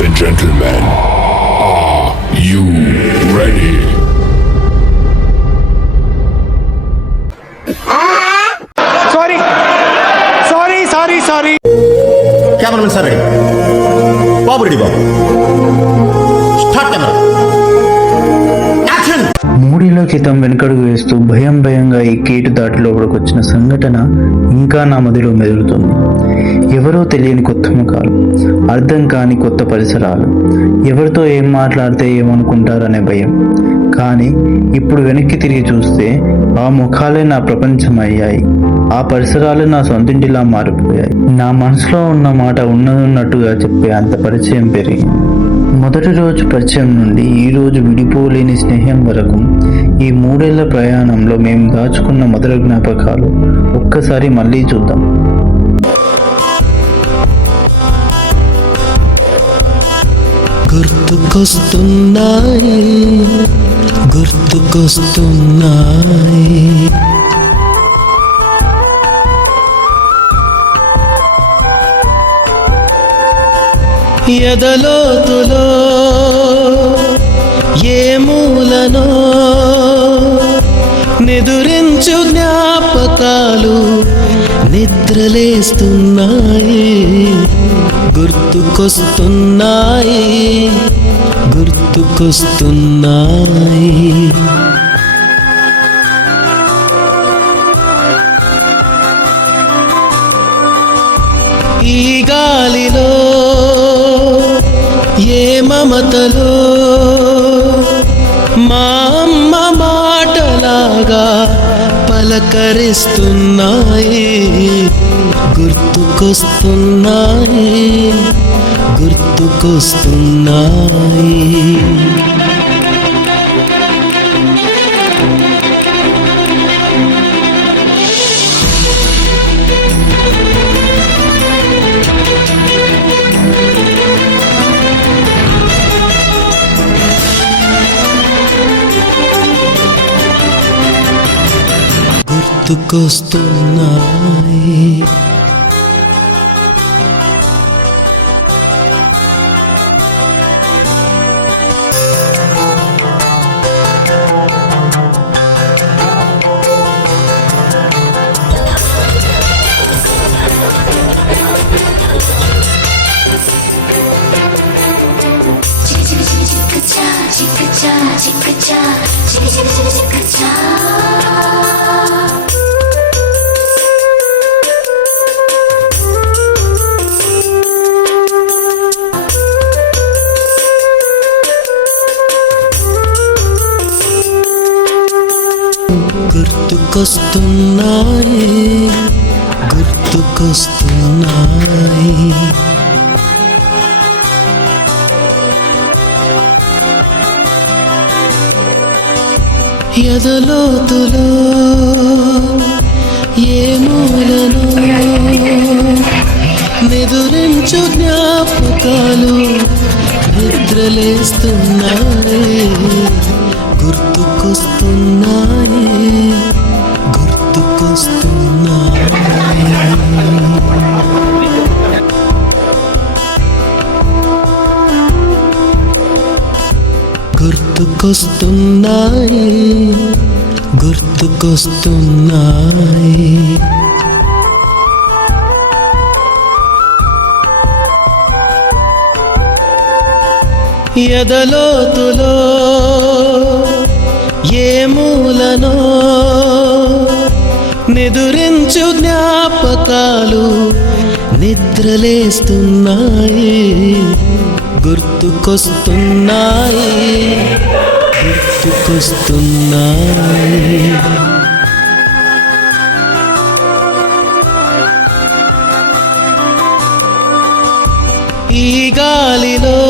Ladies and gentlemen, are you ready? Sorry. Cameraman sir ready. Babu ready Babu. Start camera. Action. మూడేళ్ల క్రితం వెనుకడుగు వేస్తూ భయంగా ఈ గేటు దాటి లోపలికి వచ్చిన సంఘటన ఇంకా నా మదిలో మెదులుతుంది. ఎవరో తెలియని కొత్త ముఖాలు, అర్థం కాని కొత్త పరిసరాలు, ఎవరితో ఏం మాట్లాడితే ఏమనుకుంటారనే భయం. కానీ ఇప్పుడు వెనక్కి తిరిగి చూస్తే ఆ ముఖాలే నా ప్రపంచం అయ్యాయి. ఆ పరిసరాలు నా సొంతింటిలా మారిపోయాయి. నా మనసులో ఉన్న మాట ఉన్నట్టుగా చెప్పే అంత పరిచయం పెరిగింది. మొదటి రోజు పరిచయం నుండి ఈ రోజు విడిపోలేని స్నేహం వరకు ఈ మూడేళ్ల ప్రయాణంలో మేము దాచుకున్న మొదటి జ్ఞాపకాలు ఒక్కసారి మళ్ళీ చూద్దాం. గుర్తుకొస్తున్నాయి ఎదలోతులో ఏ మూలనో నిదురించు జ్ఞాపకాలు నిద్రలేస్తున్నాయి. గుర్తుకొస్తున్నాయి ఈ గాలిలో ఏ మమతలో మా అమ్మ మాటలాగా పలకరిస్తున్నాయి. గుర్తుకొస్తున్నాయి గుర్తుకొస్తున్నాయి ఎదలోతులో ఏ మూలనో నిదురించు జ్ఞాపకాలు నిద్రలేస్తున్నాయి. గుర్తుకొస్తున్నాయి ఎదలోతులో ఏ మూలనో నిదురించు జ్ఞాపకాలు నిద్రలేస్తున్నాయి. గుర్తుకొస్తున్నాయి ఈ గాలిలో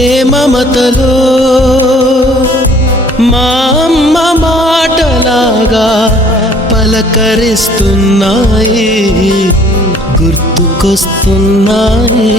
ఏ మమతలో మా అమ్మ మాటలాగా పలకరిస్తున్నాయి. గుర్తుకొస్తున్నాయి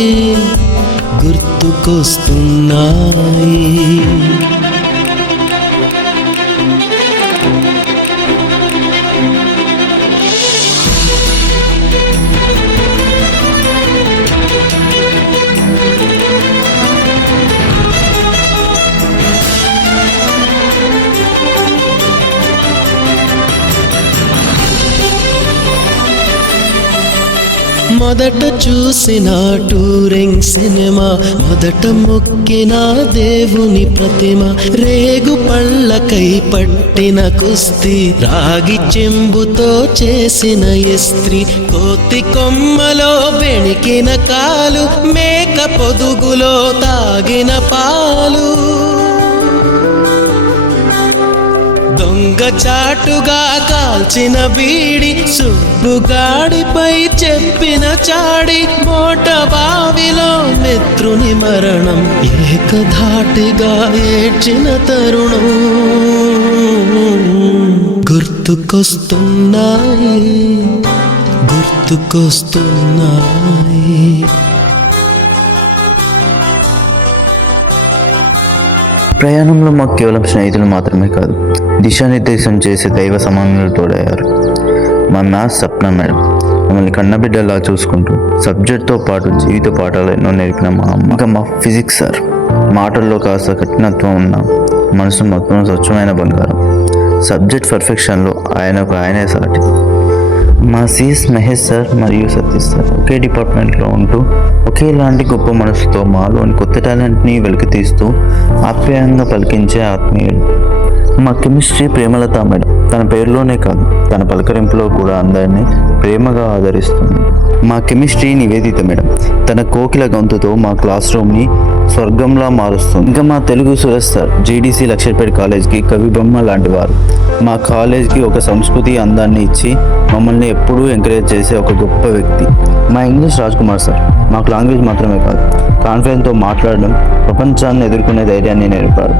మొదట చూసిన టూరింగ్ సినిమా, మొదట మొక్కిన దేవుని ప్రతిమ, రేగు పళ్ళకై పట్టిన కుస్తీ, రాగి చెంబుతో చేసిన ఇస్త్రీ, కోతి కొమ్మలో బెణికిన కాలు, మేక పొదుగులో తాగిన పాలు, దొంగ చాటుగా కాల్చిన బీడి, సుబ్బుగాడిపై చెప్పిన చాడి, మోట బావిలో మిత్రుని మరణం, ఏకధాటిగా ఏడ్చిన తరుణం గుర్తుకొస్తున్నాయి, గుర్తుకొస్తున్నాయి. ప్రయాణంలో మాకు కేవలం స్నేహితులు మాత్రమే కాదు, దిశానిర్దేశం చేసే దైవ సమానులు తోడయ్యారు. మా మ్యాథ్స్ సప్న మేడం మమ్మల్ని కన్నబిడ్డలా చూసుకుంటూ సబ్జెక్ట్తో పాటు జీవిత పాఠాలు ఎన్నో నేర్పిన మా అమ్మ. ఇంకా మా ఫిజిక్స్ సార్ మాటల్లో కాస్త కఠినత్వం ఉన్న మనసు మొత్తం స్వచ్ఛమైన బంగారం. సబ్జెక్ట్ పర్ఫెక్షన్లో ఆయనే సాటి. మా సిఎస్ మహేష్ సార్ మరియు సతీష్ సార్ ఒకే డిపార్ట్మెంట్లో ఉంటూ ఒకేలాంటి గొప్ప మనసుతో మాలోని కొత్త టాలెంట్ని వెలికితీస్తూ ఆప్యాయంగా పలికించే ఆత్మీయుడు. మా కెమిస్ట్రీ ప్రేమలత మేడం తన పేరులోనే కాదు తన పలకరింపులో కూడా అందరినీ ప్రేమగా ఆదరిస్తుంది. మా కెమిస్ట్రీ నివేదిత మేడం తన కోకిల గొంతుతో మా క్లాస్ రూమ్ని స్వర్గంలా మారుస్తుంది. ఇంకా మా తెలుగు సురేష్ సార్ జీడీసీ లక్షపేట కాలేజ్కి కవిబొమ్మ లాంటి వారు. మా కాలేజ్కి ఒక సంస్కృతి అందాన్ని ఇచ్చి మమ్మల్ని ఎప్పుడూ ఎంకరేజ్ చేసే ఒక గొప్ప వ్యక్తి. మా ఇంగ్లీష్ రాజ్ కుమార్ సార్ మాకు లాంగ్వేజ్ మాత్రమే కాదు కాన్ఫిడెన్స్తో మాట్లాడడం, ప్రపంచాన్ని ఎదుర్కొనే ధైర్యాన్ని నేర్పారు.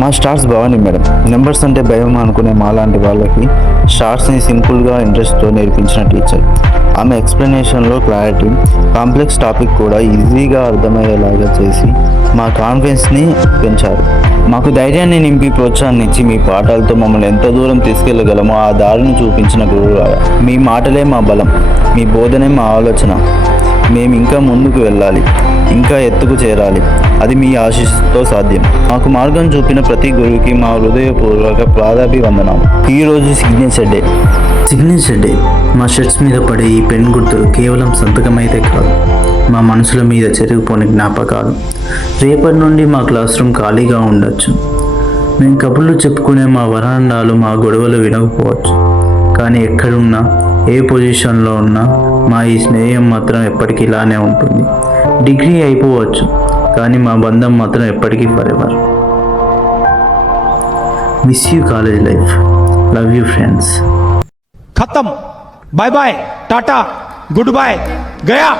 మా స్టార్స్ భవానీ మేడం నెంబర్స్ అంటే భయం అనుకునే మాలాంటి వాళ్ళకి స్టార్స్ని సింపుల్గా ఇంట్రెస్ట్తో నేర్పించిన టీచర్. ఆమె ఎక్స్ప్లెనేషన్లో క్లారిటీ, కాంప్లెక్స్ టాపిక్ కూడా ఈజీగా అర్థమయ్యేలాగా చేసి మా కాన్ఫిడెన్స్ని పెంచారు. మాకు ధైర్యాన్ని నింపి ప్రోత్సాహాన్ని ఇచ్చి మీ పాఠాలతో మమ్మల్ని ఎంత దూరం తీసుకెళ్లగలమో ఆ దారిని చూపించిన గురువులాగా. మీ మాటలే మా బలం, మీ బోధనే మా ఆలోచన. మేము ఇంకా ముందుకు వెళ్ళాలి, ఇంకా ఎత్తుకు చేరాలి. అది మీ ఆశీస్సుతో సాధ్యం. మాకు మార్గం చూపిన ప్రతి గురువుకి మా హృదయపూర్వక పాదాభివందనాలు. ఈరోజు సిగ్నేచర్ డే. మా షర్ట్స్ మీద పడే ఈ పెన్ గుర్తులు కేవలం సంతకమైతే కాదు, మా మనసుల మీద చెరిగిపోని జ్ఞాపకాలు. రేపటి నుండి మా క్లాస్ రూమ్ ఖాళీగా ఉండొచ్చు. మేము కబుర్లు చెప్పుకునే మా వరాండాలు మా గొడవలు వినకపోవచ్చు, కానీ ఎక్కడున్నా ఏ పొజిషన్లో ఉన్నా మా ఈ స్నేహం మాత్రం ఎప్పటికీ ఇలానే ఉంటుంది. డిగ్రీ అయిపోవచ్చు కానీ మా బంధం మాత్రం ఎప్పటికీ forever. Miss you college life. Love you friends. खत्म. बाय बाय, टाटा, गुड बाय, गया.